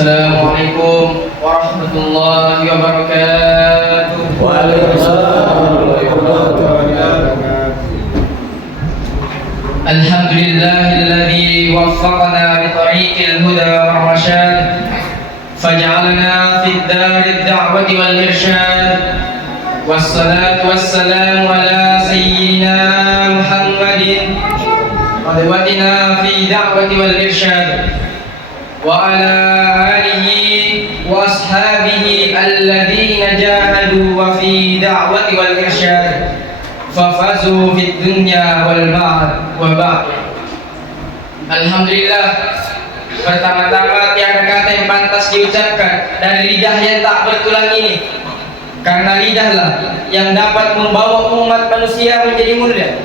Assalamualaikum warahmatullahi wabarakatuh. Waalaikumsalam warahmatullahi wabarakatuh. Alhamdulillahilladzi waffaqana bi tariqil huda wal rasyad faj'alna fid darid da'wati wal irsyad wassalatu wassalamu ala sayyidina Muhammadin qudwatina fi da'wati wal irsyad wa ala alihi wa ashabihi alladhina jahadu wa fi da'wati wal irsyad fafazu fid dunya wal ba'd wa ba'd. Alhamdulillah, pertama-tama tiada kata yang pantas diucapkan dari lidah yang tak bertulang ini, karena lidahlah yang dapat membawa umat manusia menjadi mulia,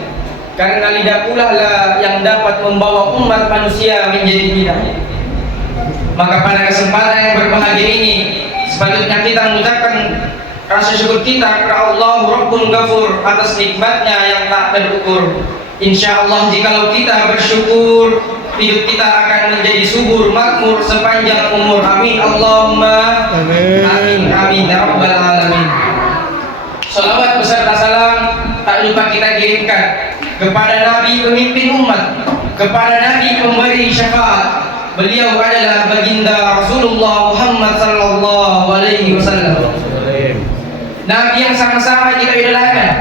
karena lidah pula lah yang dapat membawa umat manusia menjadi hidayah. Maka pada kesempatan yang berbahagia ini sepatutnya kita mengucapkan rasa syukur kita kepada Allah Rabbul Ghafur atas nikmatnya yang tak terukur. Insyaallah jikalau kita bersyukur, hidup kita akan menjadi subur makmur sepanjang umur. Amin Allahumma amin amin ya rabbal alamin. Salawat beserta salam tak lupa kita kirimkan kepada Nabi pemimpin umat, kepada Nabi pemberi syafaat. Beliau adalah baginda Rasulullah Muhammad sallallahu alaihi wasallam. Nabi yang sama-sama kita idolakan,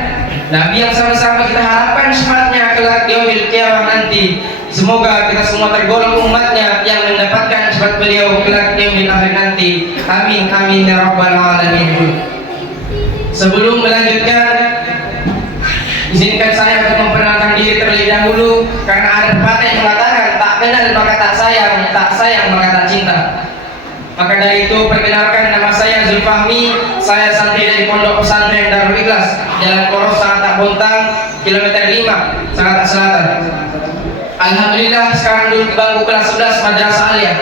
Nabi yang sama-sama kita harapkan syafaatnya kelak di yaumil qiyamah nanti. Semoga kita semua tergolong umatnya yang mendapatkan syafaat beliau kelak di yaumil akhir nanti. Amin amin ya rabbal alamin. Sebelum melanjutkan, izinkan saya untuk memperkenalkan diri terlebih dahulu, karena ada pepatah yang mengatakan tak kenal maka tak sayang maka tak cinta. Maka dari itu perkenalkan, nama saya Zulfahmi. Saya santri dari Pondok Pesantren Darul Ikhlas, Jalan Poros Sangatta Bontang, kilometer 5, Sangatta Selatan. Alhamdulillah sekarang duduk di bangku kelas 11 Madrasah Aliyah.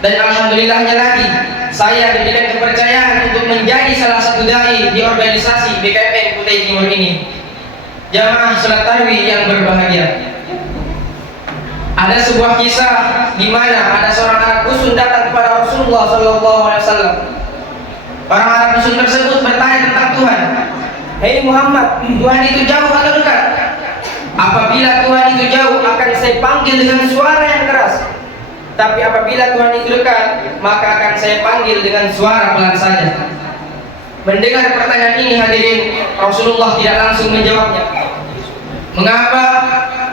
Dan alhamdulillahnya lagi saya diberikan kepercayaan untuk menjadi salah satu dai di organisasi BKFN Kutai Timur ini. Jamaah salat tarawih yang berbahagia. Ada sebuah kisah di mana ada seorang anak dusun datang kepada Rasulullah sallallahu alaihi wasallam. Orang anak dusun tersebut bertanya tentang Tuhan. Hei Muhammad, Tuhan itu jauh atau dekat? Apabila Tuhan itu jauh akan saya panggil dengan suara yang keras. Tapi apabila Tuhan itu dekat, maka akan saya panggil dengan suara pelan saja. Mendengar pertanyaan ini hadirin, Rasulullah tidak langsung menjawabnya. Mengapa?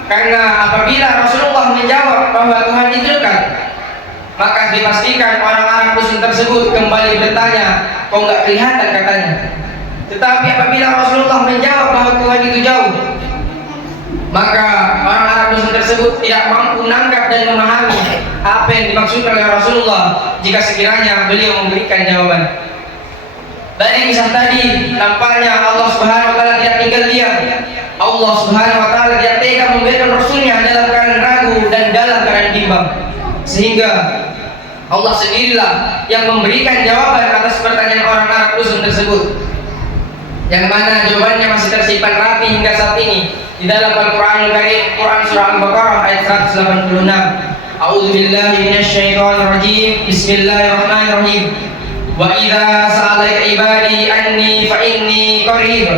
Karena apabila Rasulullah menjawab bahwa Tuhan itu dekat, maka dipastikan orang-orang dusun tersebut kembali bertanya, kok nggak kelihatan katanya. Tetapi apabila Rasulullah menjawab bahwa Tuhan itu jauh, maka orang-orang dusun tersebut tidak mampu menangkap dan memahami apa yang dimaksudkan oleh Rasulullah jika sekiranya beliau memberikan jawaban. Dari kisah tadi nampaknya Allah Subhanahu wa taala tidak tinggal diam. Allah Subhanahu wa taala tidak tega memberikan Rasulnya dalam keadaan ragu dan dalam keadaan bimbang, sehingga Allah sendirilah yang memberikan jawaban atas pertanyaan orang Arab dusun tersebut, yang mana jawabannya masih tersimpan rapi hingga saat ini di dalam Al-Qur'anul Karim, Quran surah Al-Baqarah ayat 186. A'udzubillahi minasyaitonir rajim. Bismillahirrahmanirrahim. Wa idza sa'alaka ibadi anni fa inni qarib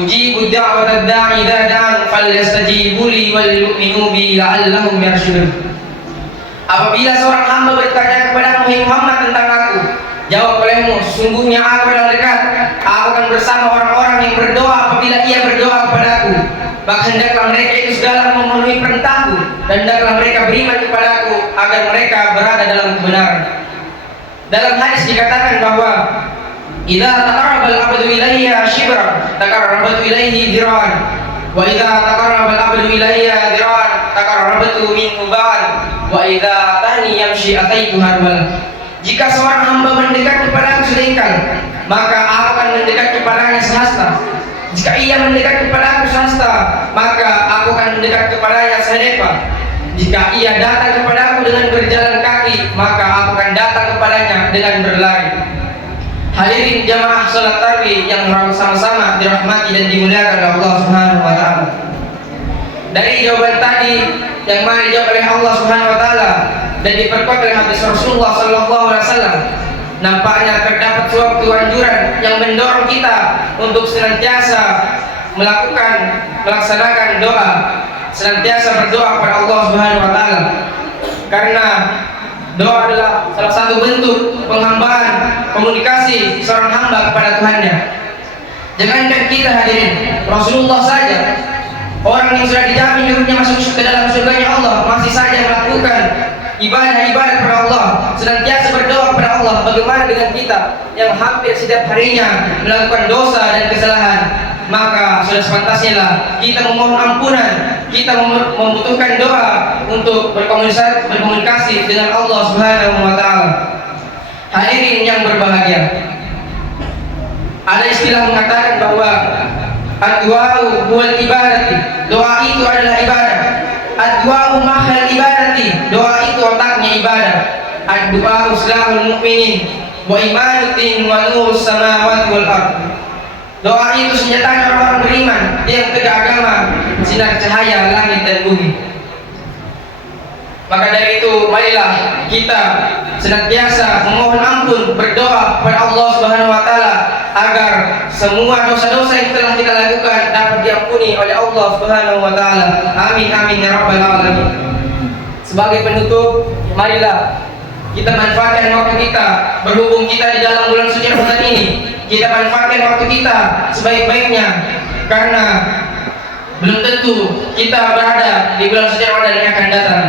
ujibu da'watad da'i idza da'an falyastajibu li wal yu'minu bi la'allahum yarshudun. Apabila seorang hamba bertanya kepadamu, hai Muhammad, tentang aku, jawab olehmu, sesungguhnya aku adalah dekat. Aku akan bersama orang-orang yang berdoa apabila ia berdoa kepadaku. Maka hendaklah mereka itu segala memenuhi perintahku, dan hendaklah mereka beriman kepadaku agar mereka berada dalam kebenaran. Dalam hadis dikatakan bahwa idza taqarraba al-'abdu ilayya shibran taqarrabtu ilayhi dir'an, wa idza taqarraba al-'abdu ilayya dir'an taqarrabtu minhu ba'an, wa idza tani yamshi ataitu harbal. Jika seorang hamba mendekat kepadaku selingkar, maka aku akan mendekat kepadanya sehasta. Jika ia mendekat kepadaku sehasta, maka aku akan mendekat kepadanya sedepa. Jika ia datang kepadaku dengan berjalan kaki, maka aku akan datang kepadanya dengan berlari. Hadirin jamaah salat tarawih yang sama-sama dirahmati dan dimuliakan oleh Allah Subhanahu wa taala. Dari jawaban tadi yang mana dijawab oleh Allah Subhanahu wa taala, dan diperkuat oleh hadis Rasulullah SAW, nampaknya terdapat suatu anjuran yang mendorong kita untuk senantiasa melaksanakan doa, senantiasa berdoa kepada Allah Subhanahu wa taala. Karena doa adalah salah satu bentuk penghambaan, komunikasi seorang hamba kepada Tuhannya. Jangankan kita hadirin, Rasulullah saja, orang yang sudah dijamin hidupnya masuk ke dalam surganya Allah, masih saja melakukan ibadah-ibadah kepada Allah, senantiasa berdoa kepada Allah. Bagaimana dengan kita yang hampir setiap harinya melakukan dosa dan kesalahan? Maka sudah sepantasnya lah kita memohon ampunan, kita membutuhkan doa untuk berkomunikasi dengan Allah Subhanahu wa taala. Hadirin yang berbahagia, ada istilah mengatakan bahwa ad-du'a'u huwal ibadati, doa itu adalah ibadah. Ad-du'a'u mahal ibadati, doa itu otaknya ibadah. Ad-du'a'u silahul mu'minin wa imanuddin wa nurus samawati wal ardh. Doa itu senjata orang-orang beriman yang tegak agama, sinar cahaya langit dan bumi. Maka dari itu, marilah kita senantiasa memohon ampun, berdoa kepada Allah Subhanahu wa taala agar semua dosa-dosa yang telah kita lakukan dapat diampuni oleh Allah Subhanahu wa taala. Amin amin ya rabbal alamin. Sebagai penutup, marilah kita manfaatkan waktu kita, berhubung kita di dalam bulan suci Ramadan ini, kita manfaatkan waktu kita sebaik-baiknya, karena belum tentu kita berada di bulan suci Ramadan yang akan datang.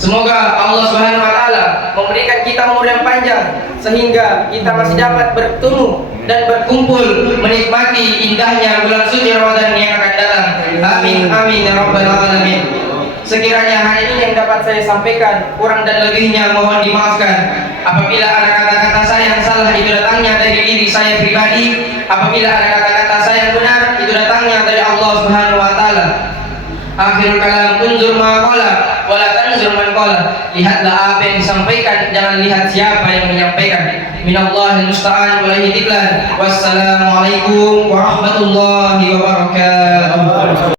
Semoga Allah Subhanahu wa taala memberikan kita umur yang panjang sehingga kita masih dapat bertemu dan berkumpul menikmati indahnya bulan suci Ramadan yang akan datang. Amin amin ya rabbal alamin. Sekiranya hal ini yang dapat saya sampaikan, kurang dan lebihnya mohon dimaafkan. Apabila ada kata-kata saya yang salah, itu datangnya dari diri saya pribadi. Apabila ada kata-kata saya yang benar, itu datangnya dari Allah Subhanahu wa taala. Akhirul kalam, unzur ma qala wa la tanzur man qala. Lihatlah apa yang disampaikan, jangan lihat siapa yang menyampaikan. Minallahil musta'an wa ilaihi tiklan. Wassalamualaikum warahmatullahi wabarakatuh.